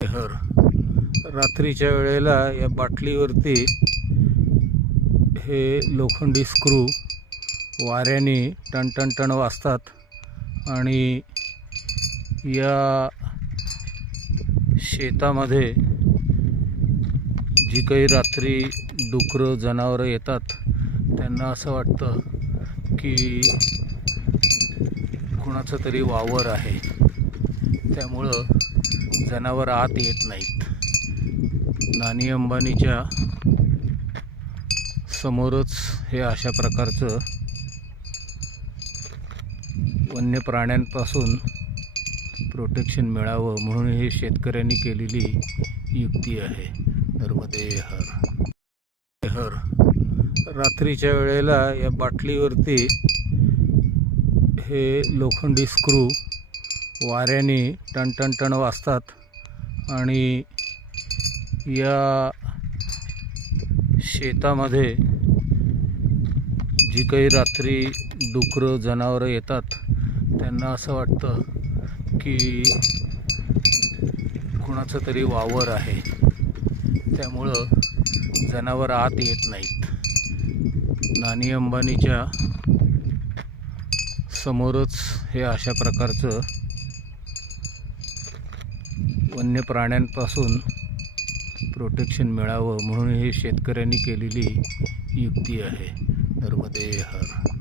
हर रात्रीच्या वेळेला या बाटलीवरती हे लोखंडी स्क्रू वाऱ्याने टणटणटण वाजतात आणि या शेतामध्ये जी काही रात्री डुकरं जनावरं येतात त्यांना असं वाटतं की कुणाचं तरी वावर आहे, त्यामुळं जनावर आत येत नाहीत. नानी अंबानीच्या समोरच हे अशा प्रकारचं वन्य प्राण्यांपासून प्रोटेक्शन मिळावं म्हणून हे शेतकऱ्यांनी केलेली युक्ती आहे. नर्मदे हर रात्रीच्या वेळेला या बाटलीवरती हे लोखंडी स्क्रू वाऱ्याने टणटणटण वाजतात आणि या शेतामध्ये जी काही रात्री डुकरं जनावरं येतात त्यांना असं वाटतं की कुणाचं तरी वावर आहे, त्यामुळं जनावर आत येत नाहीत. नानी अंबानीच्या समोरच हे अशा प्रकारचं वन्य प्राण्यांपासून प्रोटेक्शन मिळावं म्हणून हे शेतकऱ्यांनी केलेली युक्ती आहे. नर्मदे हर.